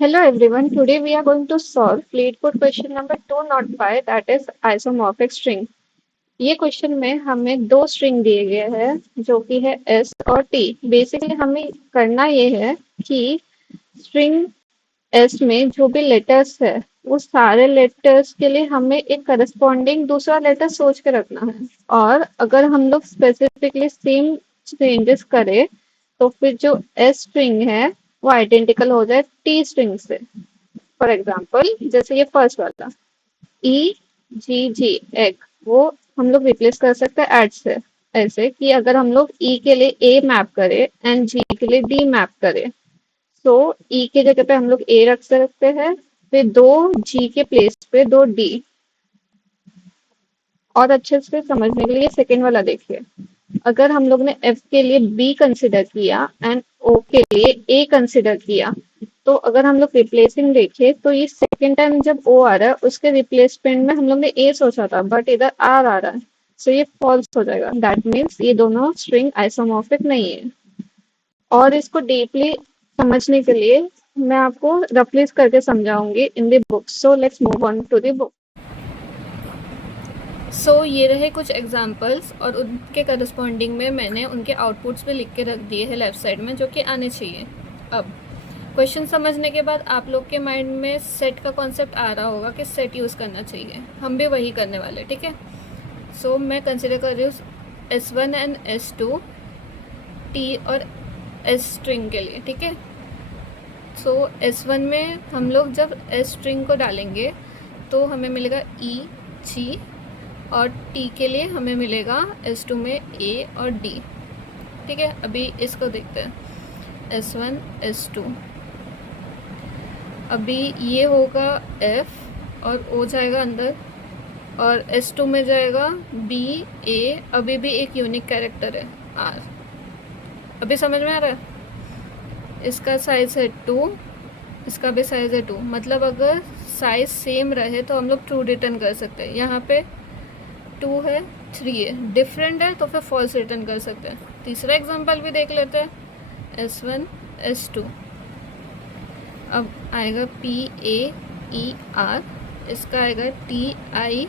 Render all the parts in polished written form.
Hello everyone, today we are going to solve LeetCode question number 205 that is isomorphic string. ये question में हमें दो string दिए गए हैं जो कि है s और t। बेसिकली हमें करना ये है कि स्ट्रिंग s में जो भी लेटर्स है वो सारे लेटर्स के लिए हमें एक करस्पॉन्डिंग दूसरा लेटर सोच के रखना है, और अगर हम लोग स्पेसिफिकली सेम चेंजेस करें तो फिर जो एस स्ट्रिंग है वो आइडेंटिकल हो जाए टी स्ट्रिंग से। फॉर एग्जाम्पल जैसे ये फर्स्ट वाला ई जी जी एग, वो हम लोग रिप्लेस कर सकते हैं एड से। ऐसे कि अगर हम लोग ई के लिए ए मैप करें एंड जी के लिए डी मैप करें, तो ई के जगह पे हम लोग ए रख सकते हैं, फिर दो जी के प्लेस पे दो डी। और अच्छे से समझने के लिए सेकेंड वाला देखिए। अगर हम लोग ने एफ के लिए बी कंसिडर किया एंड ओ के लिए ए कंसिडर किया, तो अगर हम लोग रिप्लेसिंग देखें तो ये सेकेंड टाइम जब ओ आ रहा है उसके रिप्लेसमेंट में हम लोग ने ए सोचा था बट इधर आर आ रहा है, सो ये फॉल्स हो जाएगा। दैट मीन्स ये दोनों स्ट्रिंग आइसोमॉर्फिक नहीं है। और इसको डीपली समझने के लिए मैं आपको रफली करके समझाऊंगी in the book. So let's move on to the book. ये रहे कुछ एग्जाम्पल्स और उनके करस्पॉन्डिंग में मैंने उनके आउटपुट्स पे लिख के रख दिए हैं लेफ़्ट साइड में, जो कि आने चाहिए। अब क्वेश्चन समझने के बाद आप लोग के माइंड में सेट का कॉन्सेप्ट आ रहा होगा कि सेट यूज़ करना चाहिए। हम भी वही करने वाले, ठीक है। मैं कंसिडर कर रही हूँ S1 एंड S2 T और S स्ट्रिंग के लिए, ठीक है। S1 में हम लोग जब S स्ट्रिंग को डालेंगे तो हमें मिलेगा E G, और T के लिए हमें मिलेगा S2 में A और D, ठीक है। अभी इसको देखते हैं S1 S2। अभी ये होगा F और O जाएगा अंदर, और S2 में जाएगा B A, अभी भी एक यूनिक कैरेक्टर है R। अभी समझ में आ रहा है? इसका साइज़ है 2, इसका भी साइज़ है 2। मतलब अगर साइज़ सेम रहे तो हम लोग ट्रू रिटर्न कर सकते हैं। यहाँ पे 2 है, 3 है, डिफरेंट है तो फिर फॉल्स रिटर्न कर सकते हैं। तीसरा एग्जांपल भी देख लेते हैं, S1 S2। अब आएगा PAER, इसका आएगा TILE,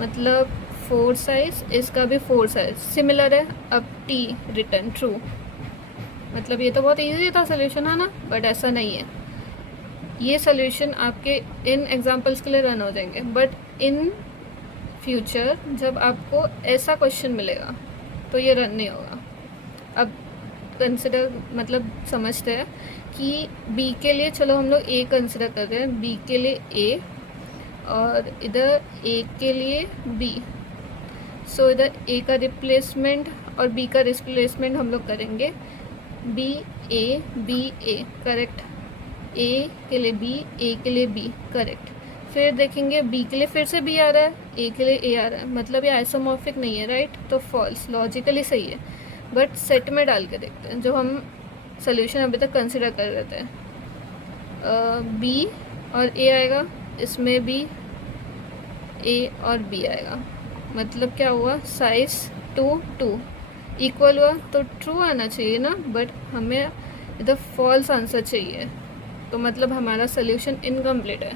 मतलब 4 साइज, इसका भी 4 साइज सिमिलर है। अब T रिटर्न ट्रू। मतलब ये तो बहुत ईजी था सोल्यूशन, है ना? बट ऐसा नहीं है। ये सोल्यूशन आपके इन एग्जांपल्स के लिए रन हो जाएंगे, बट इन फ्यूचर जब आपको ऐसा क्वेश्चन मिलेगा तो ये रन नहीं होगा। अब कंसिडर मतलब समझते हैं कि बी के लिए, चलो हम लोग ए कंसिडर कर रहे हैं, बी के लिए ए और इधर ए के लिए बी। इधर ए का रिप्लेसमेंट और बी का रिप्लेसमेंट हम लोग करेंगे। बी ए करेक्ट, ए के लिए बी, ए के लिए बी, करेक्ट। फिर देखेंगे बी के लिए फिर से बी आ रहा है, ए के लिए ए आ रहा है, मतलब ये आइसोमॉर्फिक नहीं है, राइट? तो फॉल्स, लॉजिकली सही है। बट सेट में डाल के देखते हैं, जो हम सोल्यूशन अभी तक कंसिडर कर रहे थे। बी और ए आएगा, इसमें भी ए और बी आएगा। मतलब क्या हुआ, साइज 2 2 इक्वल हुआ तो ट्रू आना चाहिए ना, बट हमें इधर फॉल्स आंसर चाहिए, तो मतलब हमारा सोल्यूशन इनकम्प्लीट है।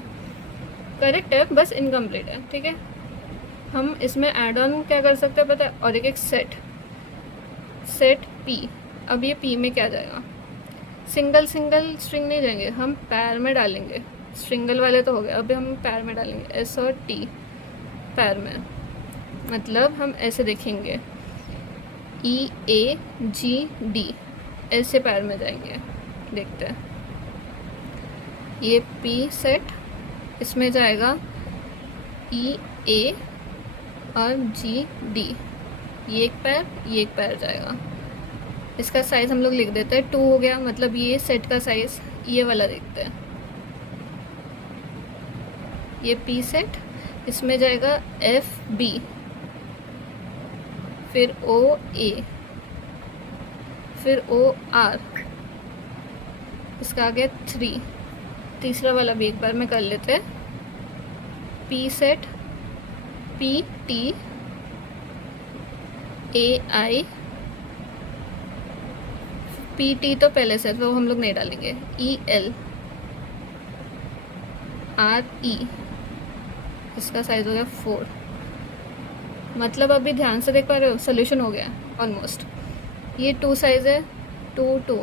करेक्ट है, बस इनकम्प्लीट है, ठीक है। हम इसमें ऐड ऑन क्या कर सकते हैं पता है? और एक सेट P। अब ये P में क्या जाएगा? सिंगल स्ट्रिंग नहीं जाएंगे, हम पैर में डालेंगे। स्ट्रिंगल वाले तो हो गए, अभी हम पैर में डालेंगे, S और T पैर में। मतलब हम ऐसे देखेंगे, EAGD, ऐसे पैर में जाएंगे। देखते हैं, ये P सेट, इसमें जाएगा EA और GD, ये एक पैर जाएगा। इसका साइज़ हम लोग लिख देते हैं, 2 हो गया। मतलब ये सेट का साइज़, ये वाला देखते हैं, ये P सेट, इसमें जाएगा FB, फिर OA, फिर OR, इसका आ गया 3। तीसरा वाला भी एक बार में कर लेते हैं, P set, PT, AI, P T तो पहले से, तो हम लोग नहीं डालेंगे। ई एल आर ई, इसका साइज हो गया 4। मतलब अभी ध्यान से देख पा रहे हो, सोल्यूशन हो गया ऑलमोस्ट। ये 2 साइज है, 2 2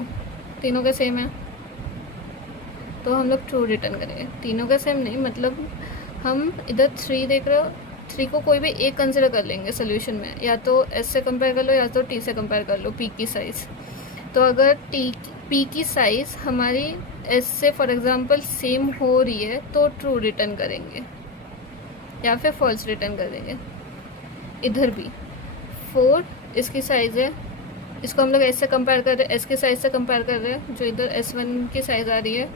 तीनों का सेम है, तो हम लोग ट्रू रिटर्न करेंगे। तीनों का सेम नहीं, मतलब हम इधर 3 देख रहे हो, 3 को कोई भी एक कंसिडर कर लेंगे सोल्यूशन में, या तो एस से कंपेयर कर लो या तो टी से कंपेयर कर लो पी की साइज़। तो अगर पी की साइज़ हमारी एस से फॉर एग्ज़ाम्पल सेम हो रही है तो ट्रू रिटर्न करेंगे या फिर फॉल्स रिटर्न कर देंगे। इधर भी 4 इसकी साइज़ है, इसको हम लोग एस से कंपेयर कर रहे हैं, एस की साइज़ से कंपेयर कर रहे हैं, जो इधर S1 की साइज़ आ रही है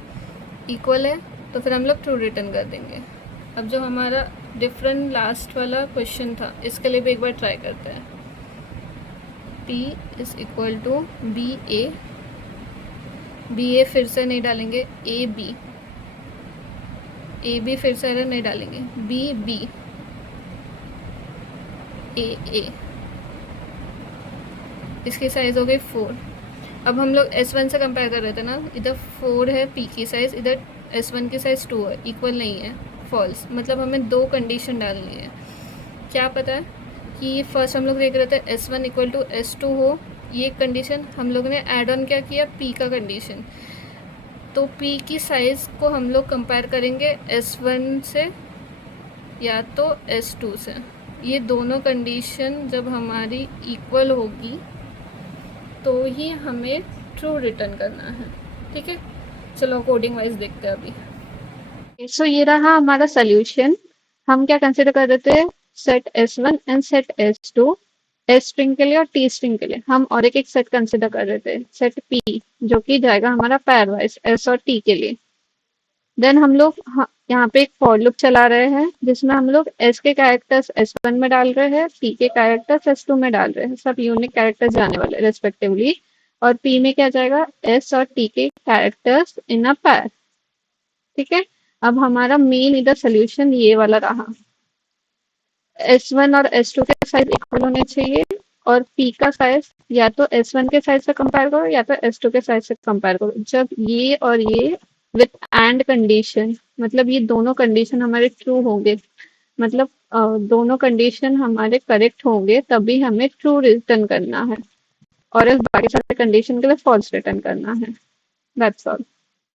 इक्वल है, तो फिर हम लोग ट्रू रिटर्न कर देंगे। अब जो हमारा डिफरेंट लास्ट वाला क्वेश्चन था, इसके लिए भी एक बार ट्राई करते हैं। P is equal to B A फिर से नहीं डालेंगे, ए बी फिर से नहीं डालेंगे, बी ए, इसकी साइज़ हो गई 4। अब हम लोग S1 से कंपेयर कर रहे थे ना, इधर 4 है P की साइज़, इधर S1 की साइज़ 2 है, इक्वल नहीं है, फॉल्स। मतलब हमें 2 कंडीशन डालनी है। क्या पता है कि फर्स्ट हम लोग देख रहे थे S1 इक्वल टू S2 हो, ये कंडीशन हम लोग ने ऐड ऑन क्या किया, P का कंडीशन। तो P की साइज़ को हम लोग कंपेयर करेंगे S1 से या तो S2 से। ये दोनों कंडीशन जब हमारी इक्वल होगी तो ही हमें ट्रू रिटर्न करना है। ठीक है, चलो कोडिंग वाइज देखते हैं अभी। सो ये रहा हमारा सोल्यूशन। हम क्या कंसिडर कर रहे थे, set S1 and set S2, S string के लिए और टी स्ट्रिंग के लिए। हम और एक सेट कंसिडर कर रहे थे, सेट P, जो कि जाएगा हमारा पैर वाइज S और T के लिए। देन हम लोग यहाँ पे एक फॉर लूप चला रहे हैं जिसमें हम लोग S के कैरेक्टर्स S1 में डाल रहे हैं, T के कैरेक्टर्स S2 में डाल रहे हैं, सब यूनिक कैरेक्टर्स जाने वाले रेस्पेक्टिवली। और P में क्या जाएगा, S और T के कैरेक्टर्स इन अ पैर। ठीक है, अब हमारा मेन इधर सोल्यूशन ये वाला रहा। S1 और S2 के साइज इक्वल होने चाहिए, और P का साइज या तो S1 के साइज से कंपेयर करो या तो S2 के साइज से कंपेयर करो। जब ये और ये विथ एंड कंडीशन, मतलब ये दोनों कंडीशन हमारे ट्रू होंगे, मतलब दोनों कंडीशन हमारे करेक्ट होंगे, तभी हमें ट्रू रिटर्न करना है, और इस बाकी सारे कंडीशन के लिए फॉल्स रिटर्न करना है। That's all.